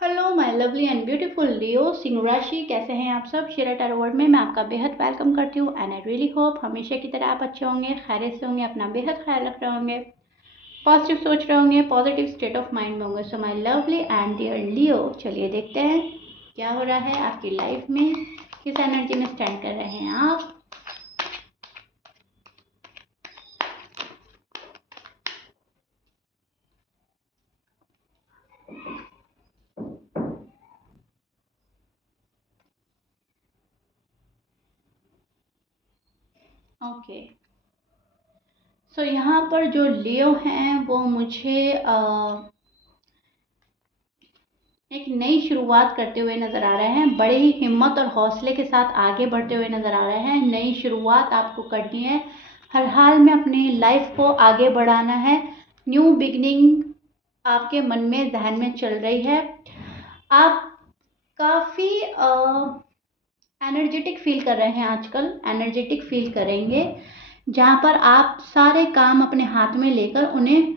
Hello my lovely and beautiful Leo सिंह राशि, कैसे हैं आप सब। शेरा टैरो वर्ल्ड में मैं आपका बेहद वेलकम करती हूँ एंड आई रियली होप हमेशा की तरह आप अच्छे होंगे, खैरियत से होंगे, अपना बेहद ख्याल रख रहे होंगे, पॉजिटिव सोच रहे होंगे, पॉजिटिव स्टेट ऑफ माइंड में होंगे। So my lovely and dear Leo, चलिए देखते हैं क्या हो रहा है आपकी लाइफ में, किस एनर्जी में स्टैंड कर रहे हैं आप। ओके, सो यहाँ पर जो लियो हैं वो मुझे एक नई शुरुआत करते हुए नजर आ रहे हैं। बड़े ही हिम्मत और हौसले के साथ आगे बढ़ते हुए नजर आ रहे हैं। नई शुरुआत आपको करनी है, हर हाल में अपनी लाइफ को आगे बढ़ाना है। न्यू बिगनिंग आपके मन में, जहन में चल रही है। आप काफ़ी एनर्जेटिक फील कर रहे हैं आजकल, एनर्जेटिक फील करेंगे, जहाँ पर आप सारे काम अपने हाथ में लेकर उन्हें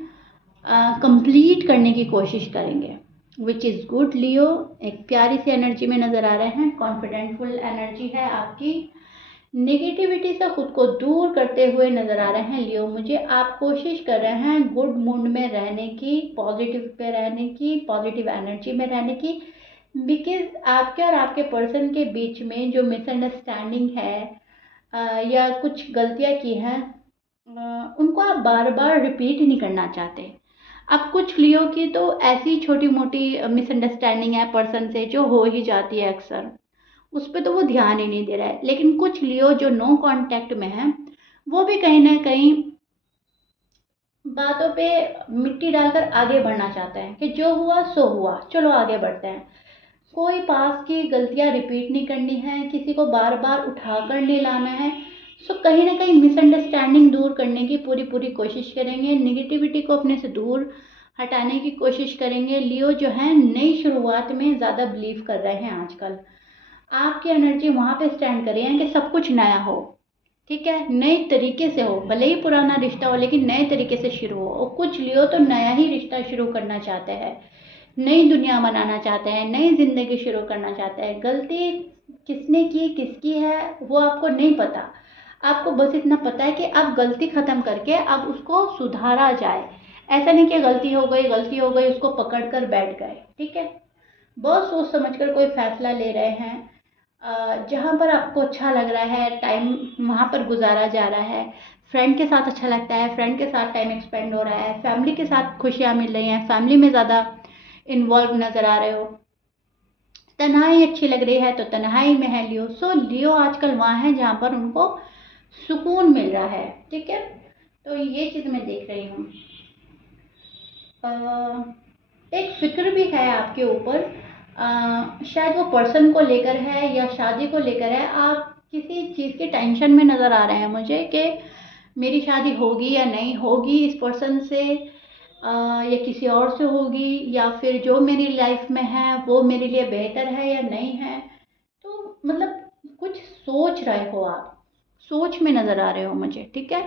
कंप्लीट करने की कोशिश करेंगे, विच इज़ गुड लियो। एक प्यारी सी एनर्जी में नज़र आ रहे हैं, कॉन्फिडेंटफुल एनर्जी है आपकी। नेगेटिविटी से खुद को दूर करते हुए नज़र आ रहे हैं लियो मुझे। आप कोशिश कर रहे हैं गुड मूड में रहने की, पॉजिटिव पे रहने की, पॉजिटिव एनर्जी में रहने की, बिकॉज आपके और आपके पर्सन के बीच में जो मिसअंडरस्टैंडिंग है या कुछ गलतियाँ की हैं, उनको आप बार बार रिपीट नहीं करना चाहते। अब कुछ लियो की तो ऐसी छोटी मोटी मिसअंडरस्टैंडिंग है पर्सन से जो हो ही जाती है अक्सर, उस पर तो वो ध्यान ही नहीं दे रहा है। लेकिन कुछ लियो जो नो कांटेक्ट में है, वो भी कहीं ना कहीं बातों पे मिट्टी डालकर आगे बढ़ना चाहते हैं कि जो हुआ सो हुआ, चलो आगे बढ़ते हैं। कोई पास की गलतियां रिपीट नहीं करनी है, किसी को बार बार उठाकर नहीं लाना है। सो कहीं ना कहीं मिसअंडरस्टैंडिंग दूर करने की पूरी पूरी कोशिश करेंगे, निगेटिविटी को अपने से दूर हटाने की कोशिश करेंगे। लियो जो है नई शुरुआत में ज़्यादा बिलीव कर रहे हैं आजकल। आपकी एनर्जी वहाँ पे स्टैंड कर रही है कि सब कुछ नया हो, ठीक है, नए तरीके से हो, भले ही पुराना रिश्ता हो लेकिन नए तरीके से शुरू हो। और कुछ लियो तो नया ही रिश्ता शुरू करना चाहते हैं, नई दुनिया बनाना चाहते हैं, नई जिंदगी शुरू करना चाहते हैं। गलती किसने की, किसकी है, वो आपको नहीं पता। आपको बस इतना पता है कि अब गलती खत्म करके अब उसको सुधारा जाए। ऐसा नहीं कि गलती हो गई, गलती हो गई उसको पकड़ कर बैठ गए, ठीक है। बहुत सोच समझ कर कोई फैसला ले रहे हैं। जहाँ पर आपको अच्छा लग रहा है टाइम, वहाँ पर गुजारा जा रहा है। फ्रेंड के साथ अच्छा लगता है, फ्रेंड के साथ टाइम एक्सपेंड हो रहा है, फैमिली के साथ खुशियाँ मिल रही हैं, फैमिली में ज़्यादा इन्वॉल्व नज़र आ रहे हो। तन्हाई अच्छी लग रही है तो तन्हाई में है लियो। सो लियो आजकल वहाँ है जहाँ पर उनको सुकून मिल रहा है, ठीक है। तो ये चीज़ मैं देख रही हूँ। एक फिक्र भी है आपके ऊपर, शायद वो पर्सन को लेकर है या शादी को लेकर है। आप किसी चीज़ के टेंशन में नज़र आ रहे हैं मुझे कि मेरी शादी होगी या नहीं होगी इस पर्सन से, या किसी और से होगी, या फिर जो मेरी लाइफ में है वो मेरे लिए बेहतर है या नहीं है। तो मतलब कुछ सोच रहे हो आप, सोच में नज़र आ रहे हो मुझे, ठीक है।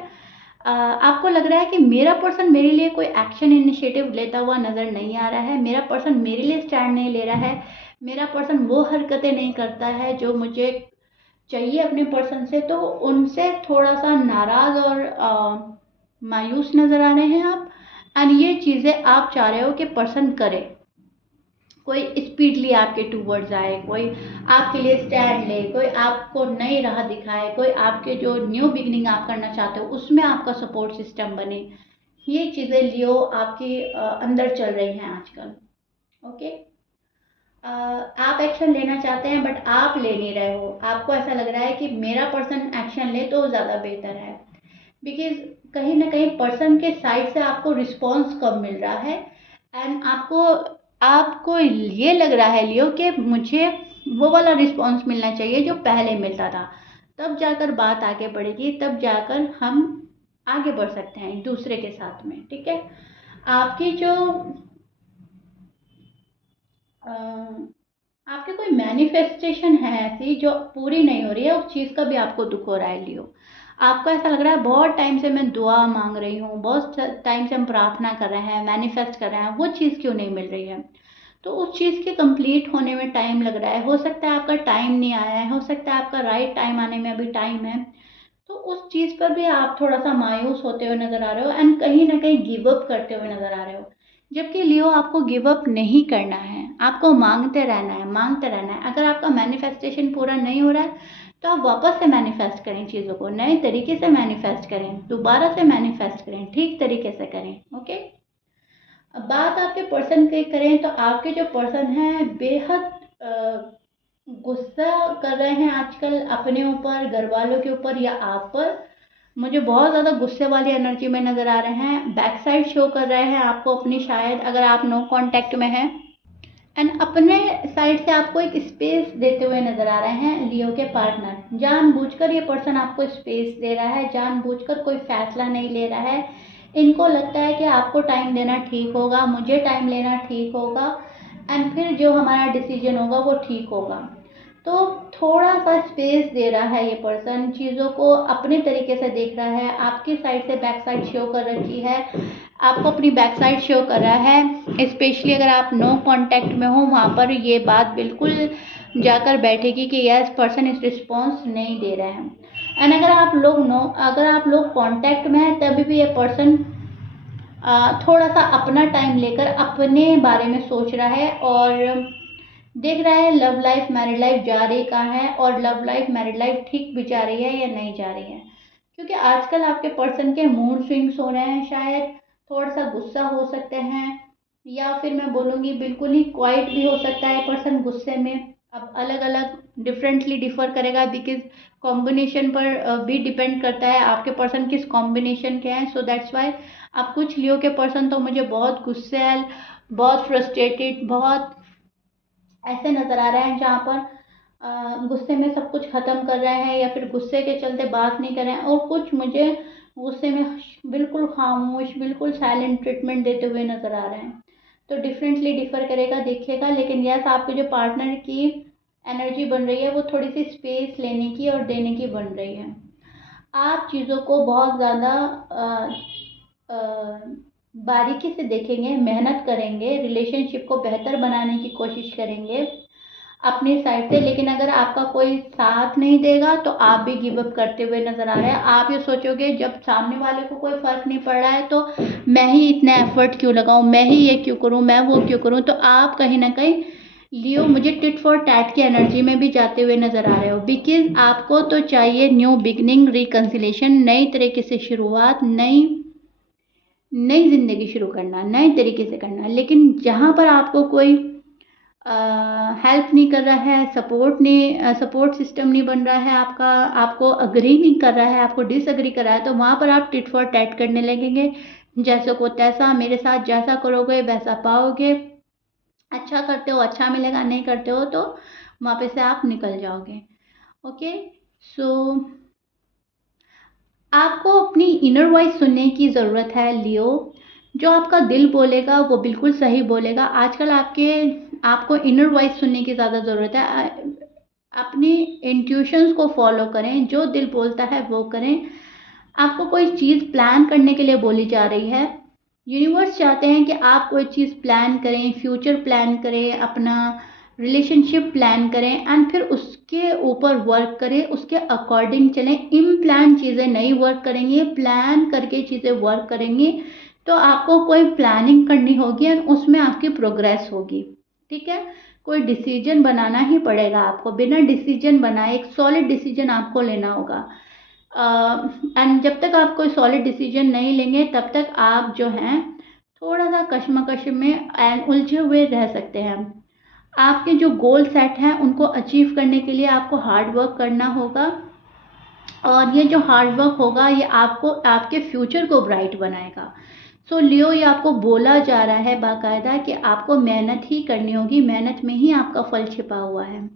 आपको लग रहा है कि मेरा पर्सन मेरे लिए कोई एक्शन इनिशिएटिव लेता हुआ नज़र नहीं आ रहा है, मेरा पर्सन मेरे लिए स्टैंड नहीं ले रहा है, मेरा पर्सन वो हरकतें नहीं करता है जो मुझे चाहिए अपने पर्सन से। तो उनसे थोड़ा सा नाराज़ और मायूस नज़र आ रहे हैं आप। एंड ये चीज़ें आप चाह रहे हो कि पर्सन करे, कोई स्पीडली आपके टूवर्ड्स आए, कोई आपके लिए स्टैंड ले, कोई आपको नई राह दिखाए, कोई आपके जो न्यू बिगनिंग आप करना चाहते हो उसमें आपका सपोर्ट सिस्टम बने। ये चीज़ें लियो आपके अंदर चल रही हैं आजकल, ओके। आप एक्शन लेना चाहते हैं बट आप ले नहीं रहे हो। आपको ऐसा लग रहा है कि मेरा पर्सन एक्शन ले तो ज़्यादा बेहतर है, बिकॉज कहीं ना कहीं पर्सन के साइड से आपको रिस्पॉन्स कम मिल रहा है। एंड आपको आपको ये लग रहा है लियो कि मुझे वो वाला रिस्पॉन्स मिलना चाहिए जो पहले मिलता था, तब जाकर बात आगे बढ़ेगी, तब जाकर हम आगे बढ़ सकते हैं एक दूसरे के साथ में, ठीक है। आपकी जो आपके कोई मैनिफेस्टेशन है ऐसी जो पूरी नहीं हो रही है, उस चीज़ का भी आपको दुख हो रहा है लियो। आपको ऐसा लग रहा है बहुत टाइम से मैं दुआ मांग रही हूँ, बहुत टाइम से हम प्रार्थना कर रहे हैं, मैनिफेस्ट कर रहे हैं, वो चीज़ क्यों नहीं मिल रही है। तो उस चीज़ के कंप्लीट होने में टाइम लग रहा है। हो सकता है आपका टाइम नहीं आया है, हो सकता है आपका राइट टाइम आने में अभी टाइम है। तो उस चीज़ पर भी आप थोड़ा-सा मायूस होते हुए नज़र आ रहे हो एंड कहीं न कहीं गिव अप करते हुए नज़र आ रहे हो। जबकि लियो आपको गिव अप नहीं करना है, आपको माँगते रहना है, माँगते रहना है। अगर आपका मैनिफेस्टेशन पूरा नहीं हो रहा है, तो आप वापस से मैनिफेस्ट करें चीज़ों को, नए तरीके से मैनिफेस्ट करें, दोबारा से मैनिफेस्ट करें, ठीक तरीके से करें, ओके? अब बात आपके पर्सन की करें तो आपके जो पर्सन हैं बेहद गुस्सा कर रहे हैं आजकल अपने ऊपर, घर वालों के ऊपर या आप पर। मुझे बहुत ज़्यादा गुस्से वाली एनर्जी में नज़र आ रहे हैं। बैक साइड शो कर रहे हैं आपको अपनी, शायद अगर आप नो कांटेक्ट में हैं, एंड अपने साइड से आपको एक स्पेस देते हुए नज़र आ रहे हैं लियो के पार्टनर। जानबूझकर ये पर्सन आपको स्पेस दे रहा है, जानबूझकर कोई फैसला नहीं ले रहा है। इनको लगता है कि आपको टाइम देना ठीक होगा, मुझे टाइम लेना ठीक होगा, एंड फिर जो हमारा डिसीजन होगा वो ठीक होगा। तो थोड़ा सा स्पेस दे रहा है ये पर्सन, चीज़ों को अपने तरीके से देख रहा है। आपकी साइड से बैक साइड शो कर रखी है, आपको अपनी बैक साइड शो कर रहा है। स्पेशली अगर आप नो कांटेक्ट में हो, वहाँ पर ये बात बिल्कुल जाकर बैठेगी कि यस पर्सन इस रिस्पॉन्स नहीं दे रहे हैं। एंड अगर आप लोग कांटेक्ट में हैं तभी भी ये पर्सन थोड़ा सा अपना टाइम लेकर अपने बारे में सोच रहा है और देख रहा है लव लाइफ मैरिड लाइफ जा रही कहाँ है, और लव लाइफ मैरिड लाइफ ठीक भी जा रही है या नहीं जा रही है। क्योंकि आजकल आपके पर्सन के मूड स्विंग्स हो रहे हैं, शायद थोड़ा सा गुस्सा हो सकते हैं, या फिर मैं बोलूँगी बिल्कुल ही क्वाइट भी हो सकता है पर्सन गुस्से में। अब अलग अलग डिफरेंटली डिफर करेगा, बिकॉज कॉम्बिनेशन पर भी डिपेंड करता है आपके पर्सन किस कॉम्बिनेशन के हैं। सो दैट्स वाई अब कुछ लियो के पर्सन तो मुझे बहुत गुस्सैल, बहुत फ्रस्ट्रेटेड, बहुत ऐसे नज़र आ रहे हैं जहाँ पर गुस्से में सब कुछ ख़त्म कर रहे हैं, या फिर गुस्से के चलते बात नहीं कर रहे हैं, और कुछ मुझे गुस्से में बिल्कुल खामोश, बिल्कुल साइलेंट ट्रीटमेंट देते हुए नज़र आ रहे हैं। तो डिफरेंटली डिफ़र करेगा, देखिएगा। लेकिन यस, आपके जो पार्टनर की एनर्जी बन रही है वो थोड़ी सी स्पेस लेने की और देने की बन रही है। आप चीज़ों को बहुत ज़्यादा बारीकी से देखेंगे, मेहनत करेंगे, रिलेशनशिप को बेहतर बनाने की कोशिश करेंगे अपनी साइड से। लेकिन अगर आपका कोई साथ नहीं देगा तो आप भी गिव अप करते हुए नज़र आ रहे हैं। आप ये सोचोगे जब सामने वाले को कोई फ़र्क नहीं पड़ रहा है तो मैं ही इतना एफर्ट क्यों लगाऊं, मैं ही ये क्यों करूं, मैं वो क्यों करूं। तो आप कहीं ना कहीं लियो मुझे टिट फॉर टैट की एनर्जी में भी जाते हुए नज़र आ रहे हो, बिकॉज आपको तो चाहिए न्यू बिगनिंग, रिकन्सिलेशन, नई तरीके से शुरुआत, नई ज़िंदगी शुरू करना, नए तरीके से करना। लेकिन जहाँ पर आपको कोई हेल्प नहीं कर रहा है, सपोर्ट सिस्टम नहीं बन रहा है आपका, आपको अग्री नहीं कर रहा है, आपको डिसअग्री कर रहा है, तो वहाँ पर आप टिट फॉर टैट करने लगेंगे। जैसे को तैसा, मेरे साथ जैसा करोगे वैसा पाओगे, अच्छा करते हो अच्छा मिलेगा, नहीं करते हो तो वहाँ पे से आप निकल जाओगे। ओके, सो आपको अपनी इनर वॉइस सुनने की ज़रूरत है लियो। जो आपका दिल बोलेगा वो बिल्कुल सही बोलेगा। आजकल आपको इनर वॉइस सुनने की ज़्यादा ज़रूरत है। अपनी इंट्यूशंस को फॉलो करें, जो दिल बोलता है वो करें। आपको कोई चीज़ प्लान करने के लिए बोली जा रही है। यूनिवर्स चाहते हैं कि आप कोई चीज़ प्लान करें, फ्यूचर प्लान करें, अपना रिलेशनशिप प्लान करें, एंड फिर उसके ऊपर वर्क करें, उसके अकॉर्डिंग चलें। इम्प्लान चीज़ें नहीं वर्क करेंगी, प्लान करके चीज़ें वर्क करेंगी। तो आपको कोई प्लानिंग करनी होगी और उसमें आपकी प्रोग्रेस होगी, ठीक है। कोई डिसीजन बनाना ही पड़ेगा आपको, बिना डिसीजन बनाए एक सॉलिड डिसीजन आपको लेना होगा। एंड जब तक आप कोई सॉलिड डिसीजन नहीं लेंगे तब तक आप जो हैं थोड़ा सा कश्मकश में एंड उलझे हुए रह सकते हैं। आपके जो गोल सेट हैं उनको अचीव करने के लिए आपको हार्ड वर्क करना होगा, और ये जो हार्ड वर्क होगा ये आपको आपके फ्यूचर को ब्राइट बनाएगा। सो लियो, ये आपको बोला जा रहा है बाकायदा कि आपको मेहनत ही करनी होगी, मेहनत में ही आपका फल छिपा हुआ है।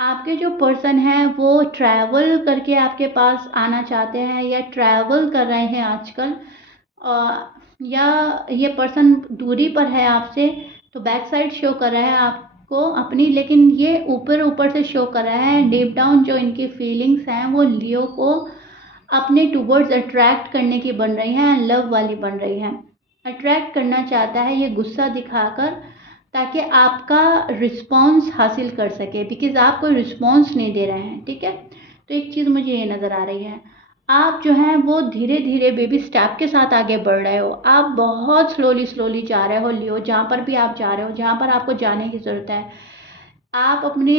आपके जो पर्सन हैं वो ट्रैवल करके आपके पास आना चाहते हैं, या ट्रैवल कर रहे हैं आजकल, या ये पर्सन दूरी पर है आपसे, तो बैक साइड शो कर रहा है आपको अपनी, लेकिन ये ऊपर ऊपर से शो कर रहा है। डीप डाउन जो इनकी फीलिंग्स हैं वो लियो को अपने टूवर्ड्स अट्रैक्ट करने की बन रही हैं, लव वाली बन रही हैं। अट्रैक्ट करना चाहता है ये गुस्सा दिखाकर, ताकि आपका रिस्पॉन्स हासिल कर सके, बिकॉज़ आप कोई रिस्पॉन्स नहीं दे रहे हैं, ठीक है। तो एक चीज़ मुझे ये नज़र आ रही है, आप जो हैं वो धीरे धीरे बेबी स्टेप के साथ आगे बढ़ रहे हो, आप बहुत स्लोली स्लोली जा रहे हो लियो, जहाँ पर भी आप जा रहे हो, जहाँ पर आपको जाने की ज़रूरत है। आप अपने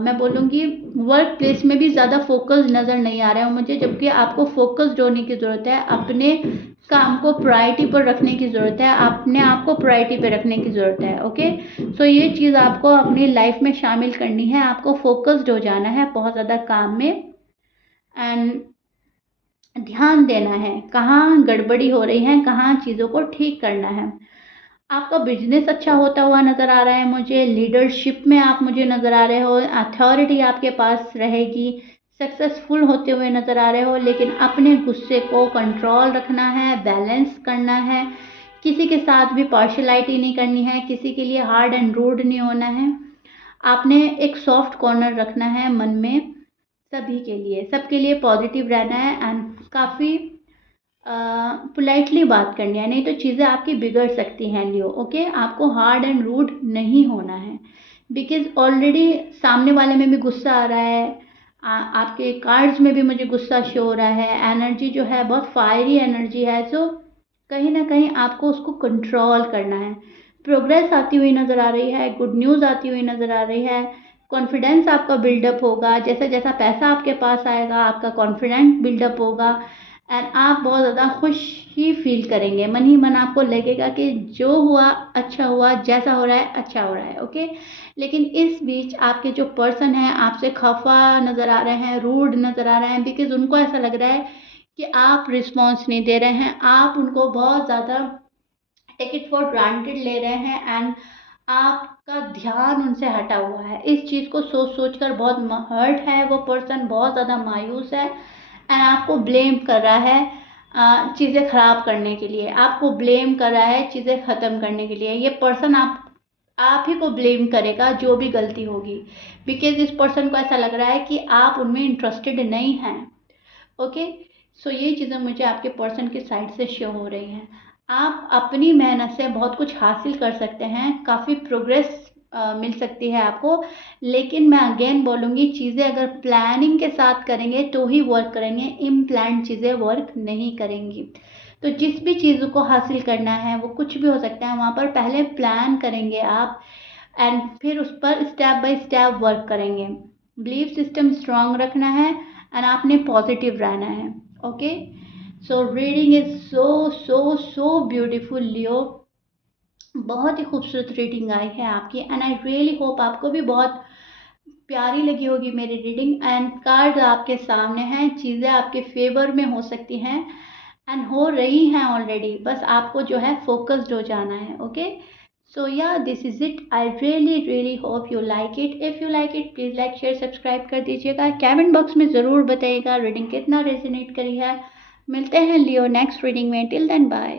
मैं बोलूँगी वर्क प्लेस में भी ज़्यादा फोकस नज़र नहीं आ रहे हो मुझे, जबकि आपको फोकस्ड होने की ज़रूरत है, अपने काम को प्रायोरिटी पर रखने की ज़रूरत है, अपने आप को प्रायोरिटी पे रखने की ज़रूरत है, ओके। सो ये चीज़ आपको अपनी लाइफ में शामिल करनी है, आपको फोकस्ड हो जाना है बहुत ज़्यादा काम में, एंड ध्यान देना है कहाँ गड़बड़ी हो रही है, कहाँ चीज़ों को ठीक करना है। आपका बिजनेस अच्छा होता हुआ नज़र आ रहा है मुझे, लीडरशिप में आप मुझे नज़र आ रहे हो, अथॉरिटी आपके पास रहेगी, सक्सेसफुल होते हुए नज़र आ रहे हो, लेकिन अपने गुस्से को कंट्रोल रखना है, बैलेंस करना है, किसी के साथ भी पार्शलिटी नहीं करनी है, किसी के लिए हार्ड एंड रूड नहीं होना है। आपने एक सॉफ्ट कॉर्नर रखना है मन में, सभी के लिए, सबके लिए पॉजिटिव रहना है, एंड काफ़ी पोलाइटली बात करनी है, नहीं तो चीज़ें आपकी बिगड़ सकती हैं लियो, ओके। आपको हार्ड एंड रूड नहीं होना है, बिकॉज ऑलरेडी सामने वाले में भी गुस्सा आ रहा है, आपके कार्ड्स में भी मुझे गुस्सा शो हो रहा है, एनर्जी जो है बहुत फायरी एनर्जी है। सो कहीं ना कहीं आपको उसको कंट्रोल करना है। प्रोग्रेस आती हुई नज़र आ रही है, गुड न्यूज़ आती हुई नज़र आ रही है, कॉन्फिडेंस आपका बिल्डअप होगा, जैसा जैसा पैसा आपके पास आएगा आपका कॉन्फिडेंस बिल्डअप होगा, एंड आप बहुत ज़्यादा खुश ही फील करेंगे, मन ही मन आपको लगेगा कि जो हुआ अच्छा हुआ, जैसा हो रहा है अच्छा हो रहा है, ओके। लेकिन इस बीच आपके जो पर्सन हैं आपसे खफा नज़र आ रहे हैं, रूड नज़र आ रहे हैं, बिकॉज उनको ऐसा लग रहा है कि आप रिस्पॉन्स नहीं दे रहे हैं, आप उनको बहुत ज़्यादा टेक इट फॉर ग्रांटेड ले रहे हैं, एंड आपका ध्यान उनसे हटा हुआ है। इस चीज़ को सोच सोच कर बहुत हर्ट है वो पर्सन, बहुत ज़्यादा मायूस है, एंड आपको ब्लेम कर रहा है चीज़ें ख़राब करने के लिए, आपको ब्लेम कर रहा है चीज़ें ख़त्म करने के लिए। ये पर्सन आप ही को ब्लेम करेगा जो भी गलती होगी, बिकॉज इस पर्सन को ऐसा लग रहा है कि आप उनमें इंटरेस्टेड नहीं हैं, ओके। सो ये चीज़ें मुझे आपके पर्सन की साइड से शो हो रही हैं। आप अपनी मेहनत से बहुत कुछ हासिल कर सकते हैं, काफ़ी प्रोग्रेस मिल सकती है आपको, लेकिन मैं अगेन बोलूँगी चीज़ें अगर प्लानिंग के साथ करेंगे तो ही वर्क करेंगे, इम्प्लान्ड चीज़ें वर्क नहीं करेंगी। तो जिस भी चीज़ों को हासिल करना है वो कुछ भी हो सकता है, वहाँ पर पहले प्लान करेंगे आप, एंड फिर उस पर स्टेप बाय स्टेप वर्क करेंगे। बिलीफ सिस्टम स्ट्रांग रखना है, एंड आपने पॉजिटिव रहना है, okay. So reading is so so so beautiful Leo, बहुत ही खूबसूरत रीडिंग आई है आपकी, एंड आई रियली होप आपको भी बहुत प्यारी लगी होगी मेरी रीडिंग। एंड कार्ड आपके सामने हैं, चीज़ें आपके फेवर में हो सकती हैं एंड हो रही हैं ऑलरेडी, बस आपको जो है फोकस्ड हो जाना है, ओके। सो या this is it, I really really hope you like it. If you like it please like share subscribe कर दीजिएगा, कमेंट बॉक्स में ज़रूर बताइएगा रीडिंग कितना रेजोनेट करी है। मिलते हैं लियो नेक्स्ट रीडिंग में, टिल देन बाय।